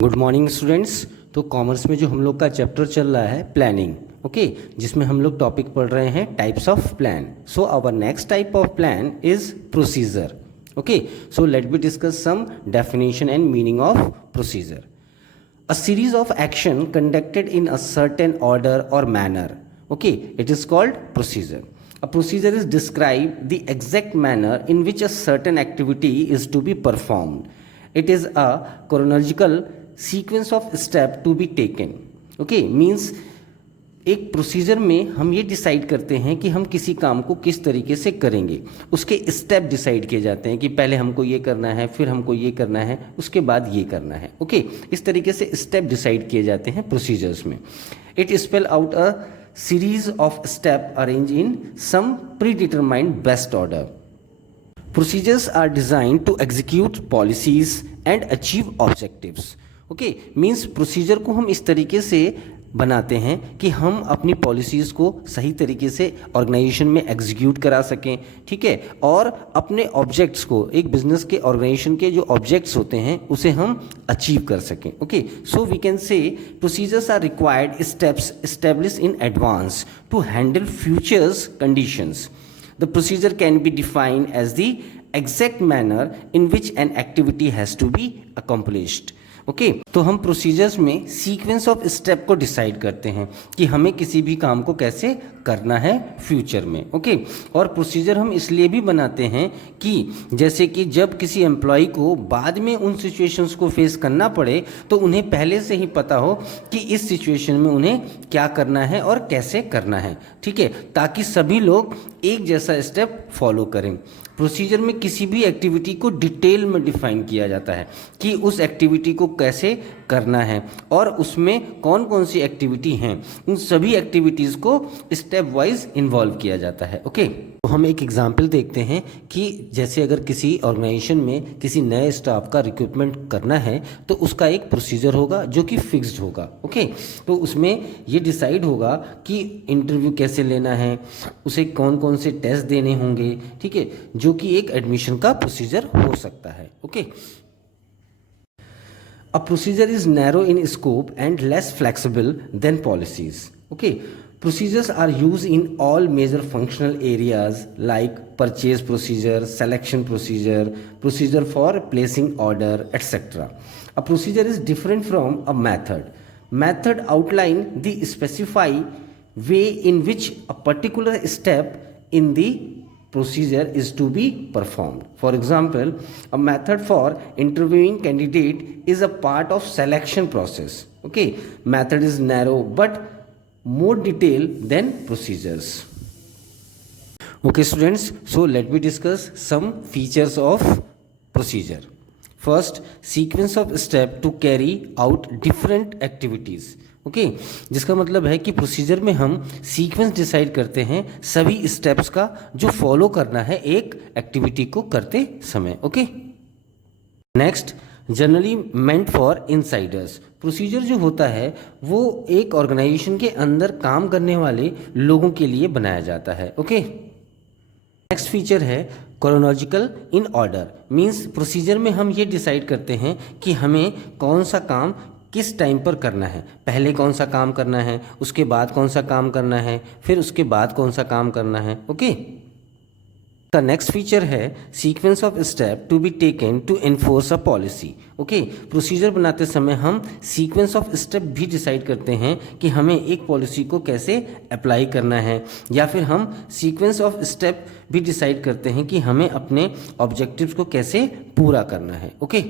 Good morning students. तो commerce में जो हम लोग का चैप्टर चल रहा है प्लानिंग, ओके, जिसमें हम लोग टॉपिक पढ़ रहे हैं types of plan. So our next type of plan is procedure. Okay, so let be discuss some definition and meaning of procedure. A series of action conducted in a certain order or manner. Okay, it is called procedure. A procedure is describe the exact manner in which a certain activity is to be performed. It is a chronological sequence of step to be taken. Okay, means एक procedure में हम ये decide करते हैं कि हम किसी काम को किस तरीके से करेंगे। उसके स्टेप डिसाइड किए जाते हैं कि पहले हमको ये करना है, फिर हमको ये करना है, उसके बाद ये करना है। ओके, इस तरीके से स्टेप डिसाइड किए जाते हैं प्रोसीजर्स में। It spell out a series of step arrange in some predetermined best order. Procedures are designed to execute policies and achieve objectives. Okay, means procedure को हम इस तरीके से बनाते हैं कि हम अपनी पॉलिसीज़ को सही तरीके से ऑर्गेनाइजेशन में एग्जीक्यूट करा सकें, ठीक है, और अपने ऑब्जेक्ट्स को, एक बिजनेस के ऑर्गेनाइजेशन के जो ऑब्जेक्ट्स होते हैं उसे हम अचीव कर सकें। Okay, so we can say procedures are required steps establish in advance to handle futures conditions. The procedure can be defined as the exact manner in which an activity has to be accomplished. Okay, तो हम procedures में sequence of step को decide करते हैं कि हमें किसी भी काम को कैसे करना है फ्यूचर में। ओके, और प्रोसीजर हम इसलिए भी बनाते हैं कि जैसे कि जब किसी एम्प्लॉय को बाद में उन सिचुएशंस को फेस करना पड़े तो उन्हें पहले से ही पता हो कि इस सिचुएशन में उन्हें क्या करना है और कैसे करना है, ठीक है, ताकि सभी लोग एक जैसा स्टेप फॉलो करें। प्रोसीजर में किसी भी एक्टिविटी को डिटेल में डिफाइन किया जाता है कि उस एक्टिविटी को कैसे करना है और उसमें कौन कौन सी एक्टिविटी हैं, उन सभी एक्टिविटीज़ को स्टेप वाइज इन्वॉल्व किया जाता है। ओके, तो हम एक एग्जांपल देखते हैं कि जैसे अगर किसी ऑर्गेनाइजेशन में किसी नए स्टाफ का रिक्रूटमेंट करना है तो उसका एक प्रोसीजर होगा जो कि फिक्स्ड होगा। ओके, तो उसमें ये डिसाइड होगा कि इंटरव्यू कैसे लेना है, उसे कौन कौन से टेस्ट देने होंगे, ठीक है, जो कि एक एडमिशन का प्रोसीजर हो सकता है। Okay, a procedure is narrow in scope and less flexible than policies. Okay, procedures are used in all major functional areas like purchase procedure, selection procedure, procedure for placing order, etc. A procedure is different from a method. Method outline the specified way in which a particular step in the procedure is to be performed. For example, a method for interviewing candidate is a part of selection process. Okay, method is narrow but more detailed than procedures. Okay students, so let me discuss some features of procedure. First, sequence of step to carry out different activities. Okay, जिसका मतलब है कि procedure में हम sequence decide करते हैं सभी steps का जो फॉलो करना है एक एक्टिविटी को करते समय। Okay, next, generally meant for Insiders. Procedure जो होता है वो एक ऑर्गेनाइजेशन के अंदर काम करने वाले लोगों के लिए बनाया जाता है। ओके, नेक्स्ट फीचर है chronological in order. Means procedure में हम ये डिसाइड करते हैं कि हमें कौन सा काम किस टाइम पर करना है, पहले कौन सा काम करना है, उसके बाद कौन सा काम करना है, फिर उसके बाद कौन सा काम करना है। ओके, का नेक्स्ट फीचर है sequence of step to be taken to enforce a policy. Okay, procedure बनाते समय हम सीक्वेंस ऑफ स्टेप भी डिसाइड करते हैं कि हमें एक पॉलिसी को कैसे अप्लाई करना है, या फिर हम सीक्वेंस ऑफ स्टेप भी डिसाइड करते हैं कि हमें अपने ऑब्जेक्टिव्स को कैसे पूरा करना है। ओके,